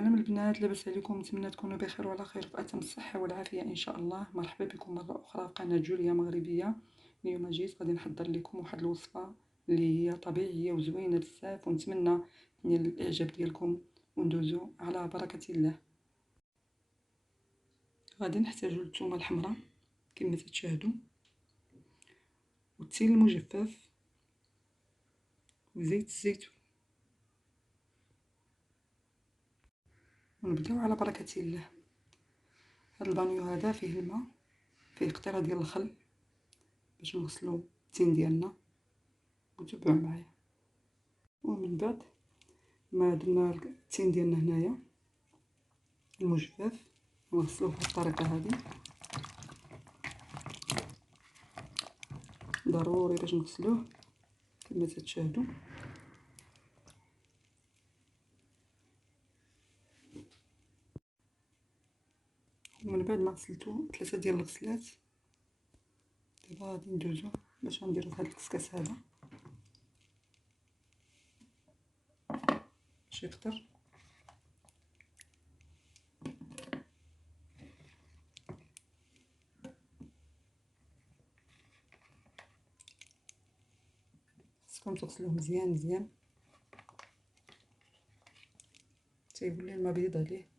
سلام البنات، لاباس عليكم؟ نتمنى تكونوا بخير وعلى خير في اتم الصحه والعافيه ان شاء الله. مرحبا بكم مره اخرى في قناه جوليا مغربيه. اليوم جيت غادي نحضر لكم واحد الوصفه اللي هي طبيعيه وزوينه بزاف، ونتمنى تنال الاعجاب ديالكم وندوزو على بركه الله. غادي نحتاجو الثومه الحمراء كما تشاهدوا، والتين المجفف، وزيت الزيتون. ونبداو على بركه الله. هذا البانيو هذا فيه الماء، فيه قطره ديال الخل باش نغسلو التين ديالنا، وتبعوا معايا. ومن بعد ما درنا التين ديالنا هنايا المجفف نغسلوه بهذه الطريقه هذه. ضروري باش نغسلوه كما تشاهدوا. ومن بعد ما غسلتو 3 ديال الغسلات، دابا غادي ندوزو باش نديرو هذا الكسكاس هذا باش يقطر. خصكم تغسلوه مزيان مزيان تيولي الماء بيض عليه.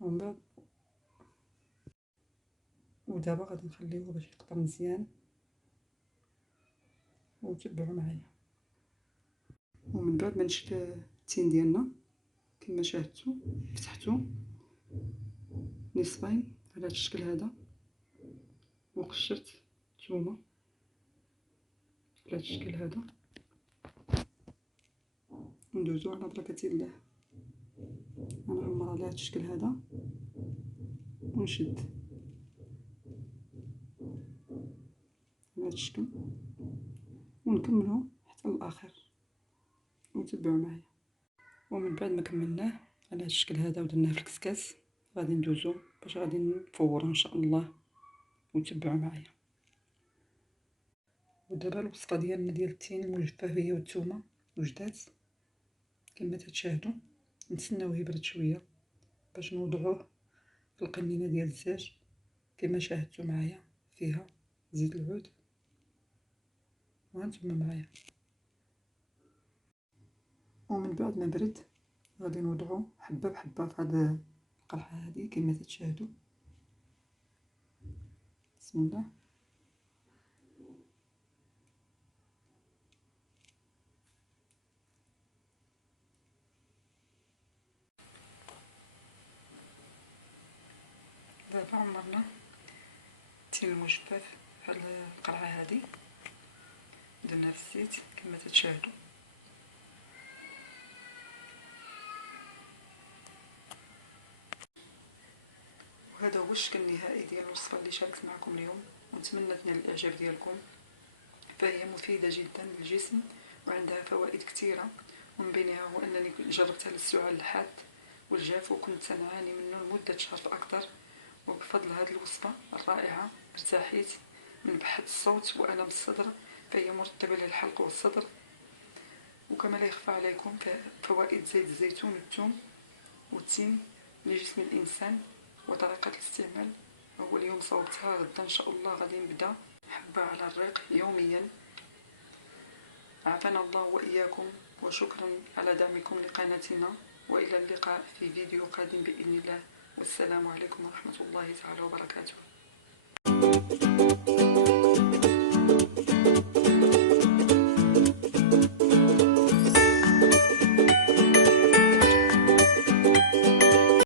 ومن بعد ودابا غادي نخليوه باش يقطر مزيان، وتبعوا معايا. ومن بعد ما نشت التين ديالنا كما شاهدتوا، فتحتو نصفين على هذا الشكل هذا، وقشرت الثومه على هذا الشكل هذا. ندوزو على بركه الله. غنعمر على هذا الشكل هذا ونشد على هذا الشكل ونكملو حتى الاخر، وتبعوا معايا. ومن بعد ما كملناه على هذا الشكل هذا ودرناه في الكسكاس، غادي ندوزو باش غادي نفورو ان شاء الله، وتبعوا معايا. ودابا الوصفه ديالنا ديال التين المجفف هي والثومه وجدات كما تشاهدوا. نتسناوه يبرد شويه باش نوضعوه في القنينه ديال الزاج كما شاهدتوا معايا، فيها زيت العود. وهانتوما معايا. ومن بعد ما برد غادي نوضعو حبه بحبه في هذه القرعه هذه كما تشاهدوا. بسم الله. دابا عمرنا التين المجفف في القرعه هذه، درنا في الزيت كما تشاهدوا. وهذا هو الشكل النهائي ديال الوصفه اللي شاركت معكم اليوم، ونتمنى تنال الاعجاب ديالكم. فهي مفيده جدا للجسم وعندها فوائد كثيره، ومن بينها هو انني جربتها للسعال الحاد والجاف، وكنت سنعاني منه لمده شهر فاكثر. وبفضل هذه الوصفه الرائعه ارتحيت من بحة الصوت والم الصدر، فهي مرطبه للحلق والصدر. وكما لا يخفى عليكم فوائد زيت الزيتون والثوم والتين لجسم الانسان وطريقه الاستعمال. هو اليوم صوبتها، غدا ان شاء الله غادي نبدا حبه على الريق يوميا. عافانا الله واياكم، وشكرا على دعمكم لقناتنا، والى اللقاء في فيديو قادم باذن الله. والسلام عليكم ورحمه الله تعالى وبركاته.